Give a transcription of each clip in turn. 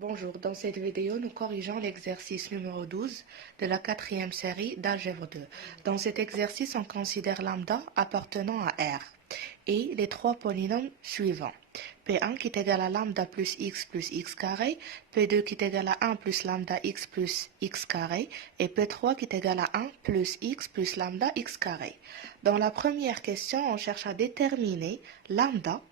Bonjour, dans cette vidéo, nous corrigeons l'exercice numéro 12 de la quatrième série d'algèbre 2. Dans cet exercice, on considère lambda appartenant à R et les trois polynômes suivants. P1 qui est égal à lambda plus x carré, P2 qui est égal à 1 plus lambda x plus x carré et P3 qui est égal à 1 plus x plus lambda x carré. Dans la première question, on cherche à déterminer lambda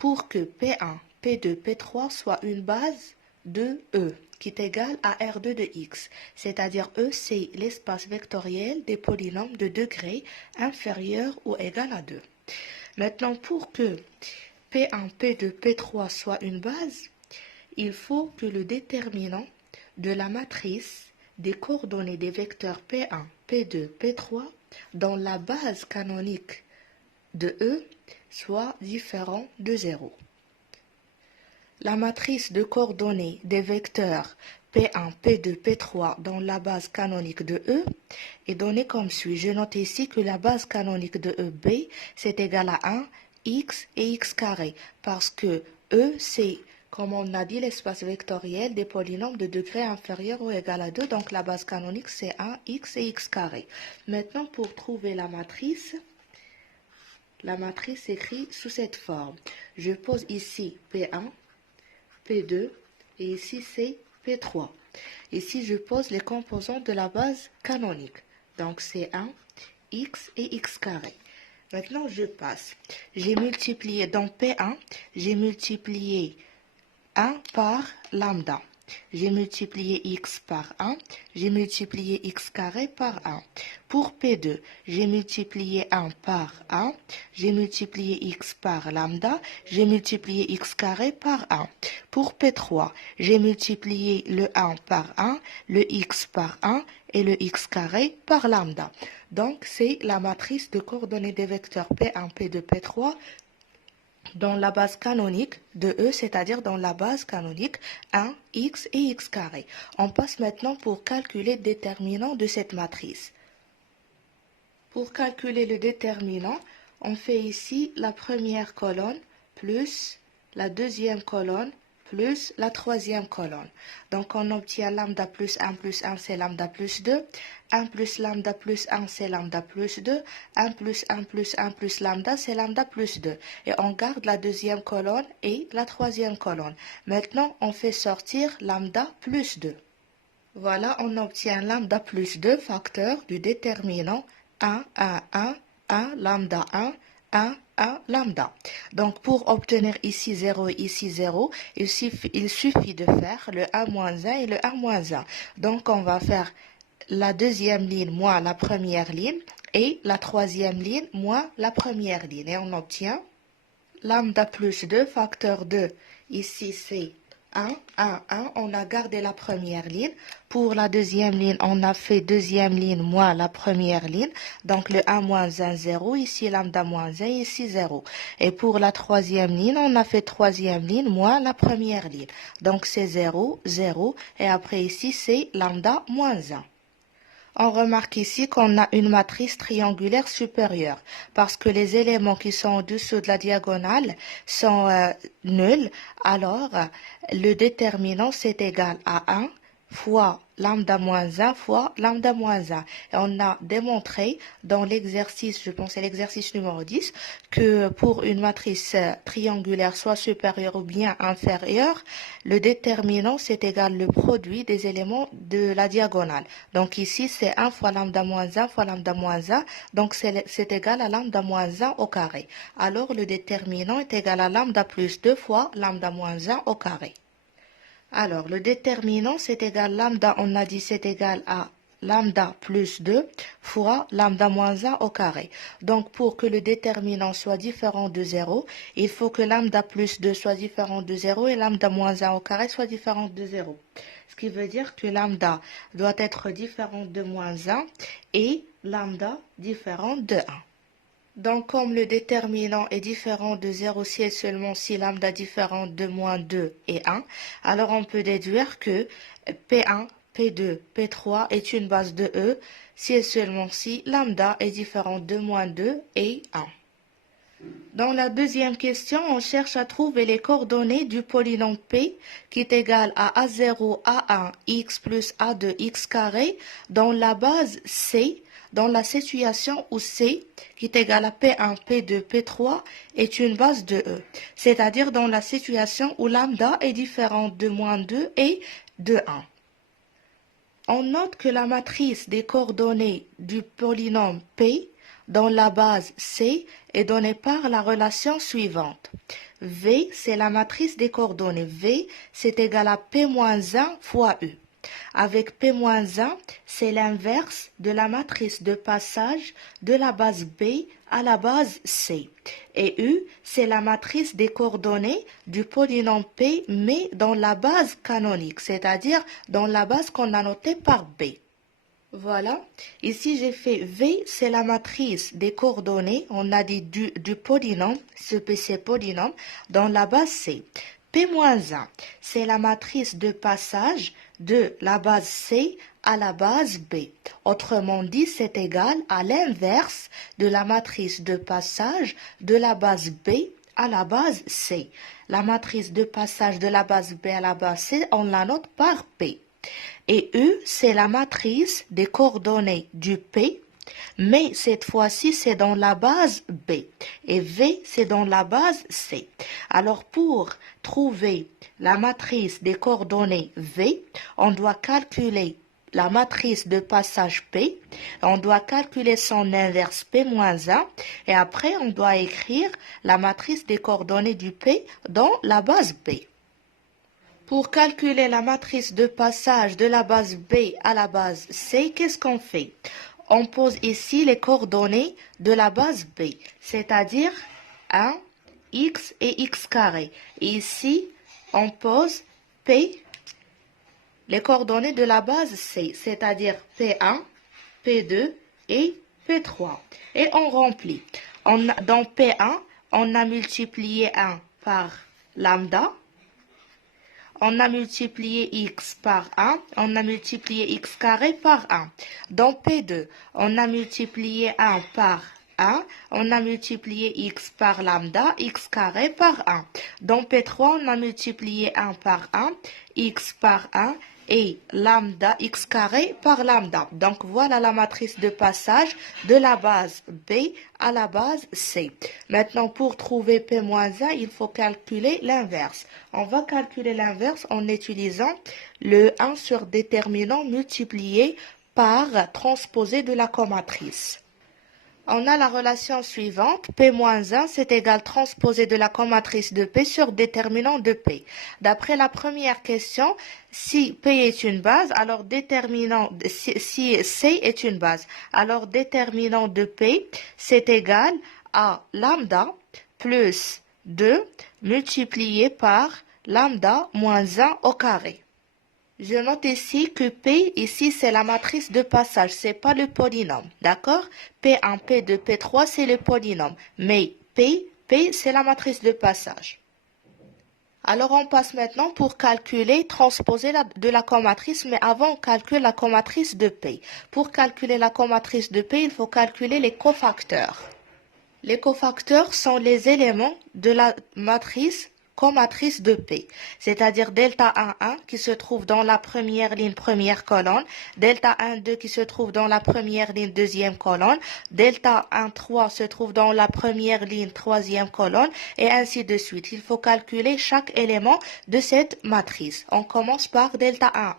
pour que P1, P2, P3 soit une base de E qui est égale à R2 de x, c'est-à-dire E c'est l'espace vectoriel des polynômes de degré inférieur ou égal à 2. Maintenant, pour que P1, P2, P3 soit une base, il faut que le déterminant de la matrice des coordonnées des vecteurs P1, P2, P3 dans la base canonique de E soit différent de 0. La matrice de coordonnées des vecteurs P1, P2, P3 dans la base canonique de E est donnée comme suit. Je note ici que la base canonique de EB c'est égal à 1, x et x carré, parce que E c'est, comme on a dit, l'espace vectoriel des polynômes de degré inférieur ou égal à 2, donc la base canonique c'est 1, x et x carré. Maintenant, pour trouver la matrice s'écrit sous cette forme. Je pose ici P1, P2 et ici c'est P3. Ici je pose les composants de la base canonique. Donc c'est 1, x et x carré. Maintenant je passe. J'ai multiplié dans P1, j'ai multiplié 1 par lambda. J'ai multiplié x par 1, j'ai multiplié x carré par 1. Pour P2, j'ai multiplié 1 par 1, j'ai multiplié x par lambda, j'ai multiplié x carré par 1. Pour P3, j'ai multiplié le 1 par 1, le x par 1 et le x carré par lambda. Donc, c'est la matrice de coordonnées des vecteurs P1, P2, P3 dans la base canonique de E, c'est-à-dire dans la base canonique 1, x et x carré. On passe maintenant pour calculer le déterminant de cette matrice. Pour calculer le déterminant, on fait ici la première colonne plus la deuxième colonne plus la troisième colonne. Donc on obtient lambda plus 1 c'est lambda plus 2, 1 plus lambda plus 1 c'est lambda plus 2, 1 plus 1 plus 1 plus lambda c'est lambda plus 2. Et on garde la deuxième colonne et la troisième colonne. Maintenant on fait sortir lambda plus 2. Voilà, on obtient lambda plus 2 facteur du déterminant 1, 1, 1, 1, lambda 1, 1, 1, lambda. Donc, pour obtenir ici 0 et ici 0, il suffit de faire le 1 moins 1 et le 1 moins 1. Donc, on va faire la deuxième ligne moins la première ligne et la troisième ligne moins la première ligne. Et on obtient lambda plus 2 facteur 2. Ici, c'est 1, 1, 1, on a gardé la première ligne. Pour la deuxième ligne, on a fait deuxième ligne moins la première ligne. Donc le 1 moins 1, 0. Ici, lambda moins 1, ici 0. Et pour la troisième ligne, on a fait troisième ligne moins la première ligne. Donc c'est 0, 0. Et après ici, c'est lambda moins 1. On remarque ici qu'on a une matrice triangulaire supérieure parce que les éléments qui sont au-dessous de la diagonale sont nuls. Alors, le déterminant c'est égal à 1 fois lambda moins 1 fois lambda moins 1. Et on a démontré dans l'exercice, je pense c'est l'exercice numéro 10, que pour une matrice triangulaire soit supérieure ou bien inférieure, le déterminant c'est égal le produit des éléments de la diagonale. Donc ici c'est 1 fois lambda moins 1 fois lambda moins 1, donc c'est égal à lambda moins 1 au carré. Alors le déterminant est égal à lambda plus 2 fois lambda moins 1 au carré. Alors, le déterminant, c'est égal lambda, on a dit c'est égal à lambda plus 2 fois lambda moins 1 au carré. Donc, pour que le déterminant soit différent de 0, il faut que lambda plus 2 soit différent de 0 et lambda moins 1 au carré soit différent de 0. Ce qui veut dire que lambda doit être différent de moins 1 et lambda différent de 1. Donc, comme le déterminant est différent de 0 si et seulement si lambda différent de moins 2 et 1, alors on peut déduire que P1, P2, P3 est une base de E si et seulement si lambda est différent de moins 2 et 1. Dans la deuxième question, on cherche à trouver les coordonnées du polynôme P qui est égal à A0, A1, x plus A2, x carré dans la base C, dans la situation où C, qui est égal à P1, P2, P3, est une base de E, c'est-à-dire dans la situation où lambda est différente de -2 et de 1. On note que la matrice des coordonnées du polynôme P dans la base C est donnée par la relation suivante. V, c'est la matrice des coordonnées. V, c'est égal à P-1 fois U. Avec P-1, c'est l'inverse de la matrice de passage de la base B à la base C. Et U, c'est la matrice des coordonnées du polynôme P, mais dans la base canonique, c'est-à-dire dans la base qu'on a notée par B. Voilà, ici j'ai fait V, c'est la matrice des coordonnées, on a dit du polynôme, ce PC polynôme, dans la base C. P-1, c'est la matrice de passage de la base C à la base B. Autrement dit, c'est égal à l'inverse de la matrice de passage de la base B à la base C. La matrice de passage de la base B à la base C, on la note par P. Et U, c'est la matrice des coordonnées du P, mais cette fois-ci, c'est dans la base B. Et V, c'est dans la base C. Alors, pour trouver la matrice des coordonnées V, on doit calculer la matrice de passage P, on doit calculer son inverse P-1, et après, on doit écrire la matrice des coordonnées du P dans la base B. Pour calculer la matrice de passage de la base B à la base C, qu'est-ce qu'on fait? On pose ici les coordonnées de la base B, c'est-à-dire 1, x et x carré. Et ici, on pose P, les coordonnées de la base C, c'est-à-dire P1, P2 et P3. Et on remplit. Dans P1, on a multiplié 1 par lambda. On a multiplié x par 1, on a multiplié x carré par 1. Dans P2, on a multiplié 1 par 1, on a multiplié x par lambda, x carré par 1. Dans P3, on a multiplié 1 par 1, x par 1 et lambda, x carré par lambda. Donc voilà la matrice de passage de la base B à la base C. Maintenant, pour trouver P-1, il faut calculer l'inverse. On va calculer l'inverse en utilisant le 1 sur déterminant multiplié par transposé de la comatrice. On a la relation suivante, P-1, c'est égal transposé de la comatrice de P sur déterminant de P. D'après la première question, si P est une base, alors déterminant, si C est une base, alors déterminant de P, c'est égal à lambda plus 2 multiplié par lambda moins 1 au carré. Je note ici que P, ici, c'est la matrice de passage, c'est pas le polynôme, d'accord? P1, P2, P3, c'est le polynôme, mais P, c'est la matrice de passage. Alors, on passe maintenant pour calculer, transposer de la comatrice, mais avant, on calcule la comatrice de P. Pour calculer la comatrice de P, il faut calculer les cofacteurs. Les cofacteurs sont les éléments de la matrice comatrice de P, c'est-à-dire delta 1,1 qui se trouve dans la première ligne, première colonne, delta 1,2 qui se trouve dans la première ligne, deuxième colonne, delta 1,3 se trouve dans la première ligne, troisième colonne, et ainsi de suite. Il faut calculer chaque élément de cette matrice. On commence par delta 1,1.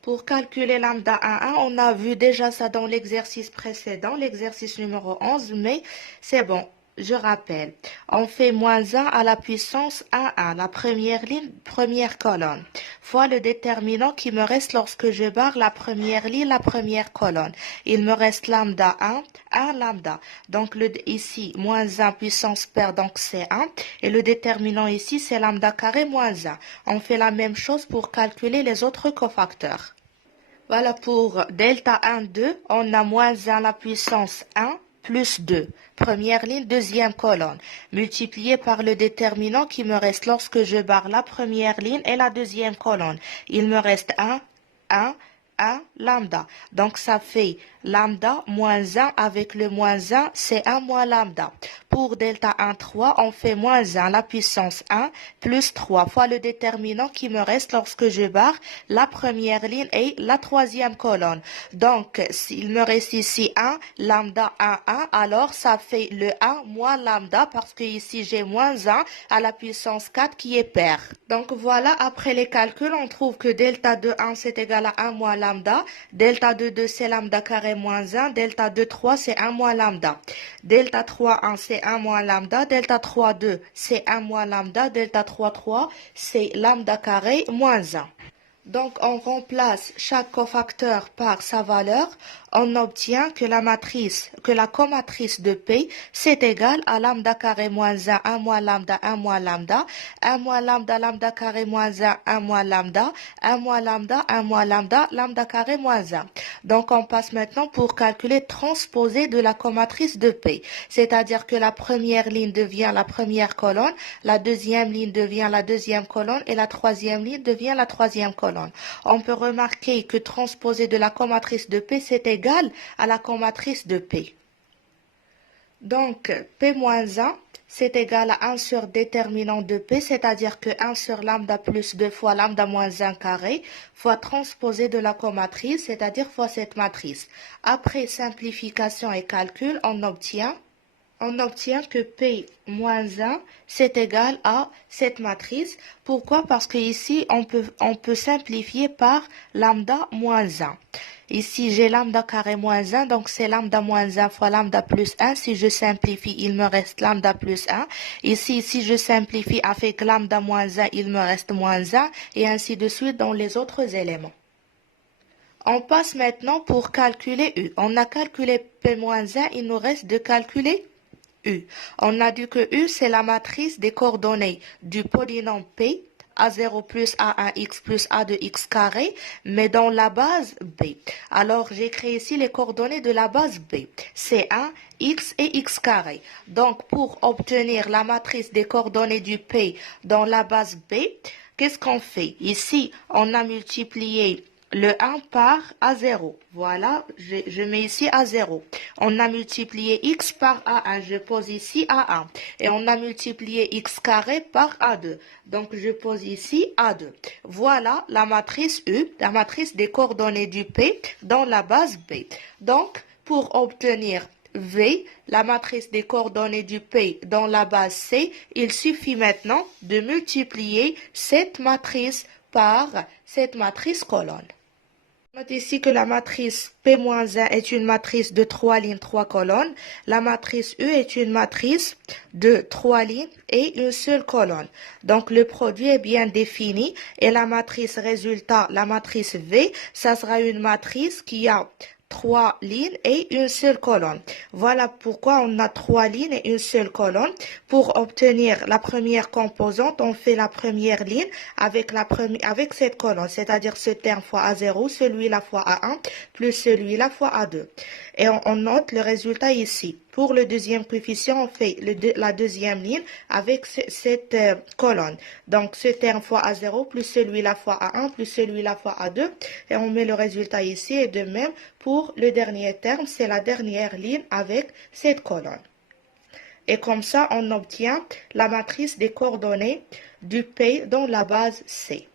Pour calculer lambda 1,1, on a vu déjà ça dans l'exercice précédent, l'exercice numéro 11, mais c'est bon. Je rappelle, on fait moins 1 à la puissance 1, la première ligne, première colonne, fois le déterminant qui me reste lorsque je barre la première ligne, la première colonne. Il me reste lambda 1 lambda. Donc ici, moins 1 puissance paire, donc c'est 1. Et le déterminant ici, c'est lambda carré moins 1. On fait la même chose pour calculer les autres cofacteurs. Voilà pour delta 1, 2, on a moins 1 à la puissance 1. Plus 2, première ligne, deuxième colonne, multiplié par le déterminant qui me reste lorsque je barre la première ligne et la deuxième colonne. Il me reste 1 lambda. Donc ça fait lambda moins 1 avec le moins 1, c'est 1 moins lambda. pour delta 1, 3, on fait moins 1, la puissance 1, plus 3 fois le déterminant qui me reste lorsque je barre la première ligne et la troisième colonne. Donc, s'il me reste ici 1, lambda 1, 1, alors ça fait le 1 moins lambda parce que ici j'ai moins 1 à la puissance 4 qui est pair. Donc voilà, après les calculs, on trouve que delta de 1 c'est égal à 1 moins lambda, delta de 2 c'est lambda carré moins 1, delta de 3 c'est 1 moins lambda, delta 3 1 c'est 1 moins lambda, delta 3 2 c'est 1 moins lambda, delta 3 3 c'est lambda carré moins 1. Donc, on remplace chaque cofacteur par sa valeur. On obtient que la comatrice de P, c'est égal à lambda carré moins 1, 1 moins lambda, 1 moins lambda, 1 moins lambda, lambda carré moins 1, 1 moins lambda, 1 moins lambda, 1 moins lambda, lambda carré moins 1. Donc, on passe maintenant pour calculer transposé de la comatrice de P. C'est-à-dire que la première ligne devient la première colonne, la deuxième ligne devient la deuxième colonne et la troisième ligne devient la troisième colonne. On peut remarquer que transposé de la comatrice de P, c'est égal à la comatrice de P. Donc, P-1, c'est égal à 1 sur déterminant de P, c'est-à-dire que 1 sur lambda plus 2 fois lambda moins 1 carré, fois transposé de la comatrice, c'est-à-dire fois cette matrice. Après simplification et calcul, on obtient que P-1, c'est égal à cette matrice. Pourquoi? Parce que ici, on peut simplifier par lambda moins 1. Ici, j'ai lambda carré moins 1, donc c'est lambda moins 1 fois lambda plus 1. Si je simplifie, il me reste lambda plus 1. Ici, si je simplifie avec lambda moins 1, il me reste moins 1, et ainsi de suite dans les autres éléments. On passe maintenant pour calculer U. On a calculé P-1, il nous reste de calculer U. On a dit que U, c'est la matrice des coordonnées du polynôme P, A0 plus A1x plus A2x carré, mais dans la base B. Alors, j'ai créé ici les coordonnées de la base B. C'est 1, x et x carré. Donc, pour obtenir la matrice des coordonnées du P dans la base B, qu'est-ce qu'on fait? Ici, on a multiplié le 1 par A0. Voilà, je mets ici A0. On a multiplié x par A1. Je pose ici A1. Et on a multiplié x carré par A2. Donc, je pose ici A2. Voilà la matrice U, la matrice des coordonnées du P dans la base B. Donc, pour obtenir V, la matrice des coordonnées du P dans la base C, il suffit maintenant de multiplier cette matrice par cette matrice colonne. Note ici que la matrice P-1 est une matrice de 3 lignes, 3 colonnes. La matrice U est une matrice de 3 lignes et une seule colonne. Donc, le produit est bien défini et la matrice résultat, la matrice V, ça sera une matrice qui a 3 lignes et une seule colonne. Voilà pourquoi on a 3 lignes et une seule colonne. Pour obtenir la première composante, on fait la première ligne avec cette colonne, c'est-à-dire ce terme fois A0, celui-là fois A1, plus celui-là fois A2. Et on note le résultat ici. Pour le deuxième coefficient, on fait la deuxième ligne avec cette colonne. Donc, ce terme fois A0 plus celui-là fois A1 plus celui-là fois A2. Et on met le résultat ici. Et de même, pour le dernier terme, c'est la dernière ligne avec cette colonne. Et comme ça, on obtient la matrice des coordonnées du P dans la base C.